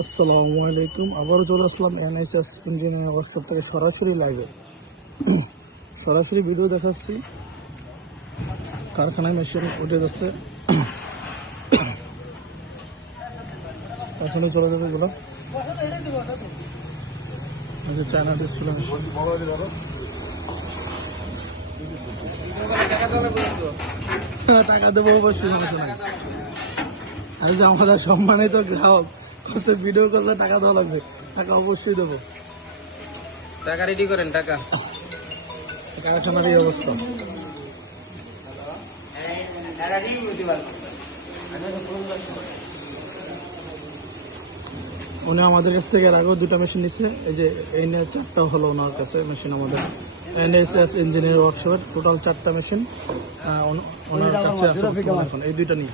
আসসালামু আলাইকুম। আবারও চলে আসলাম এনএসএস ইঞ্জিনিয়ারিং ওয়ার্কশপ থেকে সরাসরি লাইভে সরাসরি ভিডিও দেখাচ্ছি। কারখানায় মেশিন উঠে যাচ্ছে, এখনই চলে যাবে এগুলো। চায়না ডিসপ্লে টাকা দেবো অবশ্যই, সমস্যা নাই। আর যে আমাদের সম্মানিত গ্রাহক কত ভিডিও করলে টাকা দেওয়া লাগবে, টাকা অবশ্যই দেবো। টাকা রেডি করেন, টাকা কারখানার এই অবস্থা। উনি আমাদের কাছ থেকে এর আগেও দুটো মেশিন নিচ্ছে। এই যে এই নিয়ে 4টা হলো ওনার কাছে মেশিন। আমাদের এনএসএস ইঞ্জিনিয়ারিং ওয়ার্কশপের টোটাল 4টা মেশিন ওনার কাছে আছে এখন, এই দুইটা নিয়ে।